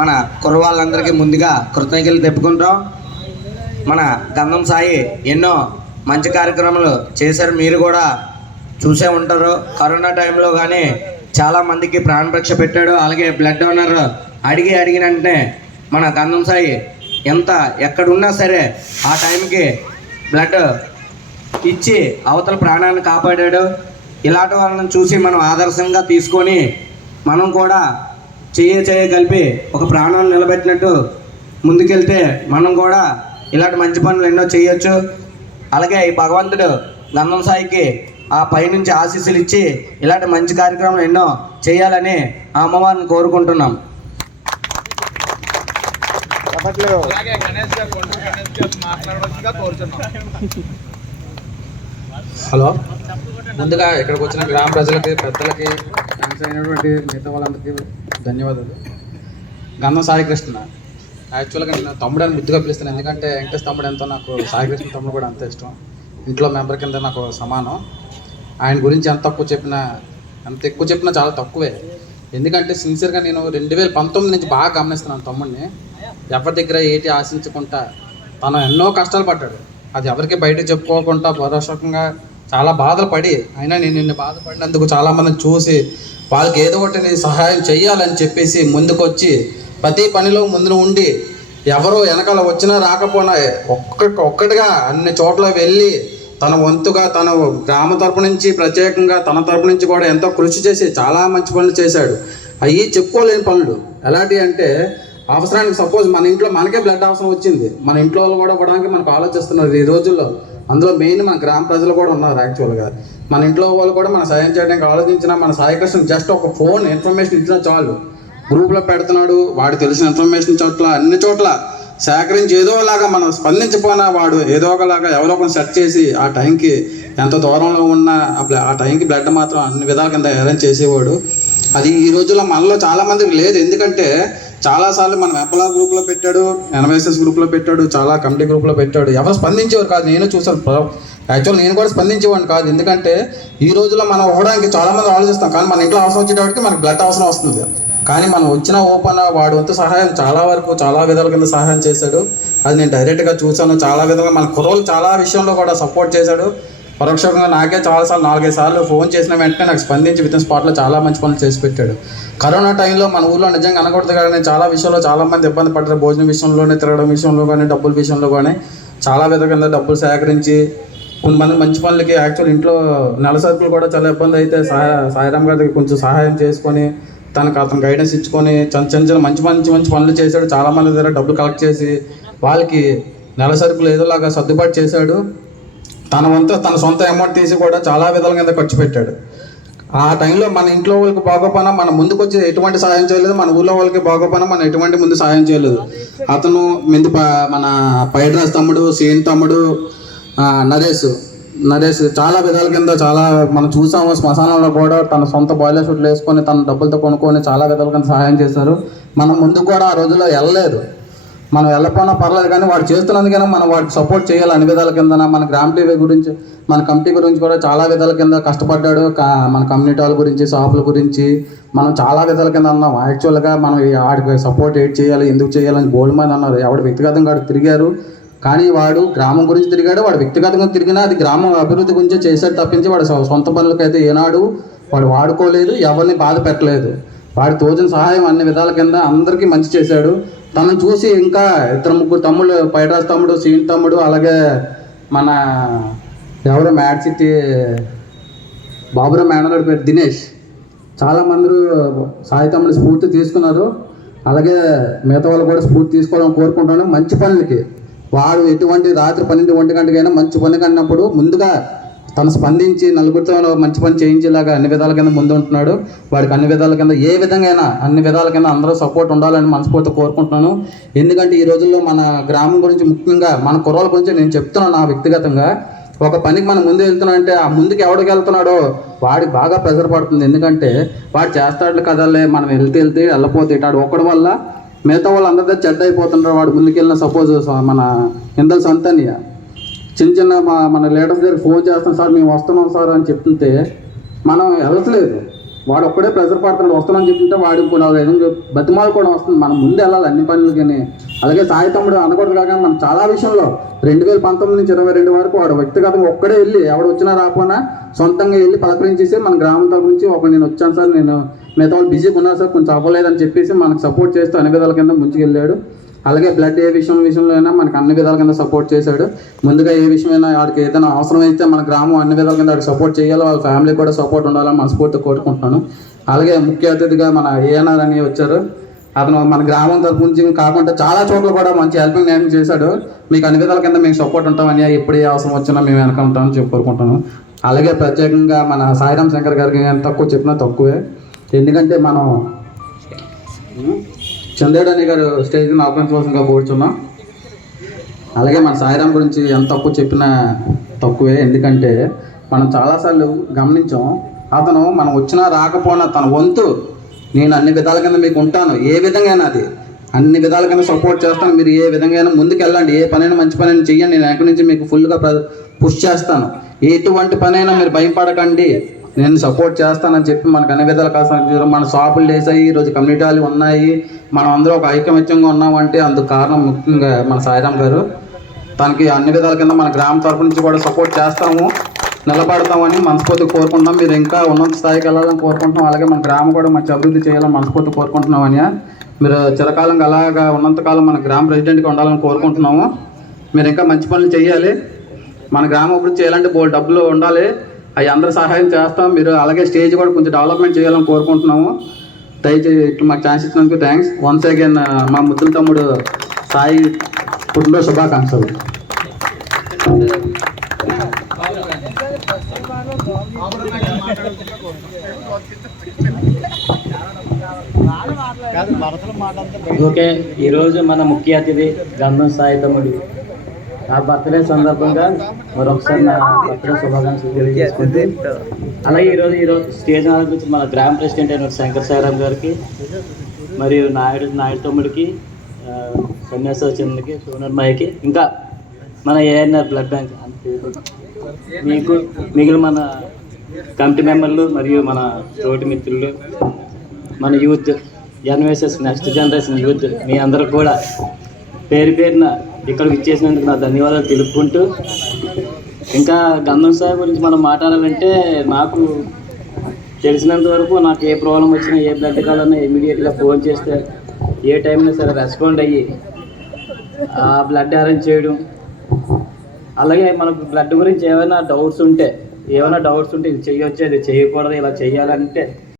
మన కుర్రవాళ్ళందరికీ ముందుగా కృతజ్ఞతలు చెప్పుకుంటాం. మన గంధం సాయి ఎన్నో మంచి కార్యక్రమాలు చేశారు, మీరు కూడా చూసే ఉంటారు. కరోనా టైంలో కానీ చాలామందికి ప్రాణరక్ష పెట్టాడు. అలాగే బ్లడ్ డోనర్ అడిగినంటే మన గంధం సాయి ఎక్కడున్నా సరే ఆ టైంకి బ్లడ్ ఇచ్చి అవతల ప్రాణాన్ని కాపాడాడు. ఇలాంటి వాళ్ళని చూసి మనం ఆదర్శంగా తీసుకొని మనం కూడా కలిపి ఒక ప్రాణాన్ని నిలబెట్టినట్టు ముందుకెళ్తే మనం కూడా ఇలాంటి మంచి పనులు ఎన్నో చేయొచ్చు. అలాగే ఈ భగవంతుడు గంధం సాయికి ఆ పైనుంచి ఆశీస్సులు ఇచ్చి ఇలాంటి మంచి కార్యక్రమాలు ఎన్నో చేయాలని ఆ అమ్మవారిని కోరుకుంటున్నాం. హలో, ముందుగా ఇక్కడికి వచ్చిన గ్రామ ప్రజలకి, పెద్దలకి, ఫ్రెండ్స్ అయినటువంటి మిగతా వాళ్ళందరికీ ధన్యవాదాలు. గంధం సాయికృష్ణ యాక్చువల్గా నేను తమ్ముడు అని ముద్దుగా పిలుస్తాను, ఎందుకంటే వెంకటేష్ తమ్ముడు ఎంతో నాకు సాయికృష్ణ తమ్ముడు కూడా అంత ఇష్టం. ఇంట్లో మెంబర్ కింద నాకు సమానం. ఆయన గురించి ఎంత ఎక్కువ చెప్పినా చాలా తక్కువే. ఎందుకంటే సిన్సియర్గా నేను 2019 నుంచి బాగా గమనిస్తున్నాను తమ్ముడిని. ఎవరి దగ్గర ఏటి ఆశించకుండా తను ఎన్నో కష్టాలు పడ్డాడు. అది ఎవరికి బయటకు చెప్పుకోకుండా పరోక్షంగా చాలా బాధలు పడి, అయినా నేను నిన్ను బాధపడినందుకు చాలామందిని చూసి వాళ్ళకి ఏదో ఒకటి సహాయం చెయ్యాలని చెప్పేసి ముందుకొచ్చి ప్రతి పనిలో ముందు ఉండి ఎవరో వెనకాల వచ్చినా రాకపోయినా ఒక్కటిగా అన్ని చోట్ల వెళ్ళి తన వంతుగా తన గ్రామ తరపు నుంచి ప్రత్యేకంగా తన తరపు నుంచి కూడా ఎంతో కృషి చేసి చాలా మంచి పనులు చేశాడు. అవి చెప్పుకోలేని పనులు. ఎలాంటివి అంటే, అవసరానికి సపోజ్ మన ఇంట్లో మనకే బ్లడ్ అవసరం వచ్చింది, మన ఇంట్లో వాళ్ళు కూడా ఇవ్వడానికి మనకు ఆలోచిస్తున్నారు ఈ రోజుల్లో. అందులో మెయిన్ మన గ్రామ ప్రజలు కూడా ఉన్నారు. యాక్చువల్గా మన ఇంట్లో వాళ్ళు కూడా మన సాయం చేయడానికి ఆలోచించిన మన సాయికృష్ణ జస్ట్ ఒక ఫోన్ ఇన్ఫర్మేషన్ ఇచ్చినా చాలు, గ్రూప్లో పెడుతున్నాడు. వాడు తెలిసిన ఇన్ఫర్మేషన్ చోట్ల అన్ని చోట్ల సేకరించి ఏదోలాగా మనం స్పందించిపోయినా వాడు ఏదో ఒకలాగా ఎవరో ఒకరిని సెట్ చేసి ఆ టైంకి ఎంత దూరంలో ఉన్న ఆ టైంకి బ్లడ్ మాత్రం అన్ని విధాల కింద అరేంజ్ చేసేవాడు. అది ఈ రోజుల్లో మనలో చాలామందికి లేదు. ఎందుకంటే చాలాసార్లు మనం ఎంపలా గ్రూప్లో పెట్టాడు, ఎన్వైఎస్ఎస్ గ్రూప్లో పెట్టాడు, చాలా కమిటీ గ్రూప్లో పెట్టాడు. ఎవరు స్పందించేవారు కాదు. నేను చూసాను, యాక్చువల్ నేను కూడా స్పందించేవాడిని కాదు. ఎందుకంటే ఈ రోజుల్లో మనం ఇవ్వడానికి చాలామంది ఆలోచిస్తాం, కానీ మన ఇంట్లో అవసరం వచ్చేటప్పటికి మనకి బ్లడ్ అవసరం వస్తుంది. కానీ మనం వచ్చిన ఓపెన్ వాడు వంతు సహాయం చాలా వరకు చాలా విధాల కింద సహాయం చేశాడు. అది నేను డైరెక్ట్గా చూశాను. చాలా విధంగా మన కుర్రోళ్ళు చాలా విషయంలో కూడా సపోర్ట్ చేశాడు. పరోక్షంగా నాకే చాలాసార్లు 4-5 సార్లు ఫోన్ చేసిన వెంటనే నాకు స్పందించి వితిన్ స్పాట్లో చాలా మంచి పనులు చేసి పెట్టాడు. కరోనా టైంలో మన ఊళ్ళో నిజంగా అనకూడదు కానీ చాలా విషయంలో చాలామంది ఇబ్బంది పడ్డారు. భోజనం విషయంలోనే, తిరగడం విషయంలో కానీ, డబ్బుల విషయంలో కానీ చాలా విధంగా డబ్బులు సేకరించి కొంతమంది మంచి పనులకి యాక్చువల్ ఇంట్లో నెల సరుకులు కూడా చాలా ఇబ్బంది అయితే సాయిరామ్ గారికి కొంచెం సహాయం చేసుకొని అతను గైడెన్స్ ఇచ్చుకొని చిన్న మంచి పనులు చేశాడు. చాలామంది దగ్గర డబ్బులు కలెక్ట్ చేసి వాళ్ళకి నెల సరుకులు ఏదోలాగా సర్దుబాటు చేశాడు. తన వంతు తన సొంత అమౌంట్ తీసి కూడా చాలా విధాల కింద ఖర్చు పెట్టాడు. ఆ టైంలో మన ఇంట్లో వాళ్ళకి బాగోపోయినా మనం ముందుకు వచ్చి ఎటువంటి సహాయం చేయలేదు, మన ఊళ్ళో వాళ్ళకి బాగోపోయినా మనం ఎటువంటి ముందు సహాయం చేయలేదు. అతను మన పైడ్రాజ్ తమ్ముడు, సీన్ తమ్ముడు, నరేష్ చాలా విధాల కింద చాలా మనం చూసాము. శ్మశానంలో కూడా తన సొంత బాయిలర్ షూట్లు వేసుకొని తన డబ్బులతో కొనుక్కొని చాలా విధాల కింద సహాయం చేశారు. మనం ముందుకు కూడా ఆ రోజుల్లో వెళ్ళలేదు, మనం వెళ్ళకపోయినా పర్లేదు, కానీ వాడు చేస్తున్నందుకైనా మనం వాడికి సపోర్ట్ చేయాలి అన్ని విధాల కింద. మన గ్రామ టీవీ గురించి, మన కమిటీ గురించి కూడా చాలా విధాల కింద కష్టపడ్డాడు. మన కమ్యూనిటీ వాళ్ళ గురించి, షాపుల గురించి మనం చాలా విధాల కింద అన్నాం. యాక్చువల్గా మనం వాడికి సపోర్ట్ చేయాలి, ఎందుకు చేయాలని బోల్డ్ మంది అన్నారు. ఎవడు వ్యక్తిగతంగా వాడు తిరిగారు, కానీ వాడు గ్రామం గురించి తిరిగాడు. వాడు వ్యక్తిగతంగా తిరిగినా అది గ్రామం అభివృద్ధి గురించి చేసేది తప్పించి వాడు సొంత పనులకైతే ఏనాడు వాడు వాడుకోలేదు, ఎవరిని బాధ పెట్టలేదు. వాడి తోచిన సహాయం అన్ని విధాల కింద అందరికీ మంచి చేశాడు. తనను చూసి ఇంకా 2-3 తమ్ముళ్ళు, పైడ్రాజ్ తమ్ముడు, సీన్ తమ్ముడు, అలాగే మన ఎవరో మ్యాడ్ సిటీ బాబురావు మేనల్లుడి పేరు దినేష్, చాలామంది సాయి తమ్ముడు స్ఫూర్తి తీసుకున్నారు. అలాగే మిగతా వాళ్ళు కూడా స్ఫూర్తి తీసుకోవాలని కోరుకుంటున్నాను. మంచి పనులకి వాడు ఎటువంటి రాత్రి 12-1 గంటకైనా మంచి పని కన్నప్పుడు ముందుగా తను స్పందించి నలుగురితో మంచి పని చేయించేలాగా అన్ని విధాల కింద ముందు ఉంటున్నాడు. వాడికి అన్ని విధాల కింద ఏ విధంగా అయినా అన్ని విధాల కింద అందరూ సపోర్ట్ ఉండాలని మనస్ఫూర్తి కోరుకుంటున్నాను. ఎందుకంటే ఈ రోజుల్లో మన గ్రామం గురించి, ముఖ్యంగా మన కుర్రోళ్ళ గురించి నేను చెప్తున్నాను. నా వ్యక్తిగతంగా ఒక పనికి మనం ముందు వెళ్తున్నాం అంటే ఆ ముందుకు ఎవడికి వెళ్తున్నాడో వాడికి బాగా ప్రెజర్ పడుతుంది. ఎందుకంటే వాడు చేస్తాడు కదలే, మనం వెళ్తే వెళ్ళపోతే ఇటాడు ఒక్కడి వల్ల మిగతా వాళ్ళు అందరితో చెడ్డ అయిపోతుంటారు. వాడు ముందుకెళ్ళిన సపోజ్ మన ఇందల సంతన్య చిన్న మన లీడర్స్ దగ్గర ఫోన్ చేస్తాం, సార్ మేము వస్తున్నాం సార్ అని చెప్తుంటే మనం వెళ్ళట్లేదు. వాడు ఒక్కడే ప్రెషర్ పడుతున్నాడు వస్తానని చెప్తుంటే వాడు ఇప్పుడు బతిమాలు కూడా వస్తుంది. మనం ముందు వెళ్ళాలి అన్ని పనులకి. అలాగే సాయి తమ్ముడు అనకూడదు కాక మనం చాలా విషయంలో 2019 నుంచి 22 వరకు వాడు వ్యక్తిగతంగా ఒక్కడే వెళ్ళి ఎవడు వచ్చినా రాకపోయినా సొంతంగా వెళ్ళి పలకరించేసి మన గ్రామం తరపు నుంచి నేను వచ్చాను సార్, నేను మిగతా వాళ్ళు బిజీగా ఉన్నా సార్, కొంచెం అవ్వలేదని చెప్పేసి మనకు సపోర్ట్ చేస్తూ అన్ని విధాల కింద ముందుకెళ్ళాడు. అలాగే బ్లడ్ ఏ విషయంలో అయినా మనకు అన్ని విధాల కింద సపోర్ట్ చేశాడు. ముందుగా ఏ విషయమైనా వాడికి ఏదైనా అవసరం అయితే మన గ్రామం అన్ని విధాల కింద వాడికి సపోర్ట్ చేయాలి, వాళ్ళ ఫ్యామిలీ కూడా సపోర్ట్ ఉండాలని మనస్ఫూర్తిగా కోరుకుంటున్నాను. అలాగే ముఖ్య అతిథిగా మన ఏఎన్ఆర్ అని వచ్చారు. అతను మన గ్రామం తరపు నుంచి కాకుండా చాలా చోట్ల కూడా మంచి హెల్పింగ్ నేను చేశాడు. మీకు అన్ని విధాల కింద మేము సపోర్ట్ ఉంటామని, ఎప్పుడు ఏ అవసరం వచ్చినా మేము వెనక ఉంటామని చెప్పి కోరుకుంటున్నాను. అలాగే ప్రత్యేకంగా మన సాయిరాం శంకర్ గారికి ఎంత తక్కువ చెప్పినా తక్కువే, ఎందుకంటే మనం చంద్రుడని గారు స్టేజ్ మీద అవకాశంగా కూర్చున్నాం. అలాగే మన సాయిరాం గురించి ఎంత తక్కువ చెప్పినా తక్కువే, ఎందుకంటే మనం చాలాసార్లు గమనించాం. అతను మనం వచ్చినా రాకపోయినా తన వంతు నేను అన్ని విధాల కింద మీకు ఉంటాను, ఏ విధంగా అది అన్ని విధాల కింద సపోర్ట్ చేస్తాను, మీరు ఏ విధంగా ముందుకు వెళ్ళండి, ఏ పనైనా మంచి పనైనా చెయ్యండి, నేను ఎక్కడి నుంచి మీకు ఫుల్గా పుష్ చేస్తాను, ఎటువంటి పనైనా మీరు భయపడకండి, నేను సపోర్ట్ చేస్తానని చెప్పి మనకు అన్ని విధాలు కాస్త మన షాపులు వేసాయి, ఈరోజు కమ్యూనిటీ హాల్ ఉన్నాయి, మనం అందరూ ఒక ఐకమత్యంగా ఉన్నామంటే అందుకు కారణం ముఖ్యంగా మన సాయిరాం గారు. తనకి అన్ని విధాల కింద మన గ్రామం తరపు నుంచి కూడా సపోర్ట్ చేస్తాము, నిలబడతామని మనస్ఫూర్తిగా కోరుకుంటున్నాం. మీరు ఇంకా ఉన్నత స్థాయికి వెళ్ళాలని కోరుకుంటున్నాం. అలాగే మన గ్రామం కూడా మంచి అభివృద్ధి చేయాలని మనస్ఫూర్తిగా కోరుకుంటున్నామని, మీరు చిరకాలంగా అలాగా ఉన్నంతకాలం మన గ్రామ ప్రెసిడెంట్గా ఉండాలని కోరుకుంటున్నాము. మీరు ఇంకా మంచి పనులు చేయాలి, మన గ్రామం అభివృద్ధి చేయాలంటే బోల్డ్ డబ్బులు ఉండాలి, అవి అందరూ సహాయం చేస్తాం. మీరు అలాగే స్టేజ్ కూడా కొంచెం డెవలప్మెంట్ చేయాలని కోరుకుంటున్నాము. దయచేసి ఇట్లా మాకు ఛాన్స్ ఇచ్చినందుకు థ్యాంక్స్. వన్స్ అగైన్ మా ముద్దుల తమ్ముడు సాయి పుట్టినరోజు శుభాకాంక్షలు. ఓకే, ఈరోజు మన ముఖ్య అతిథి గంధం సాయి తమ్ముడు నా బర్త్డే సందర్భంగా మరొకసారి నా బర్త్డే శుభాకాంక్షలు తెలియజేసుకుంటే, అలాగే ఈరోజు స్టేజ్ ఆలోచించి మన గ్రామ ప్రెసిడెంట్ అయిన శంకర్ సాయిరాం గారికి మరియు నాయుడు తమ్ముడికి, సన్యాస చంద్రకి, సోనర్మాయకి, ఇంకా మన ఏఎన్ఆర్ బ్లడ్ బ్యాంక్ మీకు మిగిలిన మన కమిటీ మెంబర్లు మరియు మన తోటి మిత్రులు, మన యూత్ ఎన్వైఎస్ఎస్ నెక్స్ట్ జనరేషన్ యూత్ మీ అందరూ కూడా పేరు పేరున ఇక్కడికి ఇచ్చేసినందుకు నా ధన్యవాదాలు తెలుపుకుంటూ, ఇంకా గంధం సాయి గురించి మనం మాట్లాడాలంటే నాకు తెలిసినంత వరకు నాకు ఏ ప్రాబ్లం వచ్చినా, ఏ బ్లడ్ కావాలన్నా ఇమీడియట్గా ఫోన్ చేస్తే ఏ టైంలో సరే రెస్పాండ్ అయ్యి ఆ బ్లడ్ అరేంజ్ చేయడం. అలాగే మనకు బ్లడ్ గురించి ఏమైనా డౌట్స్ ఉంటే ఇది చేయొచ్చు, అది చేయకూడదు, ఇలా చేయాలంటే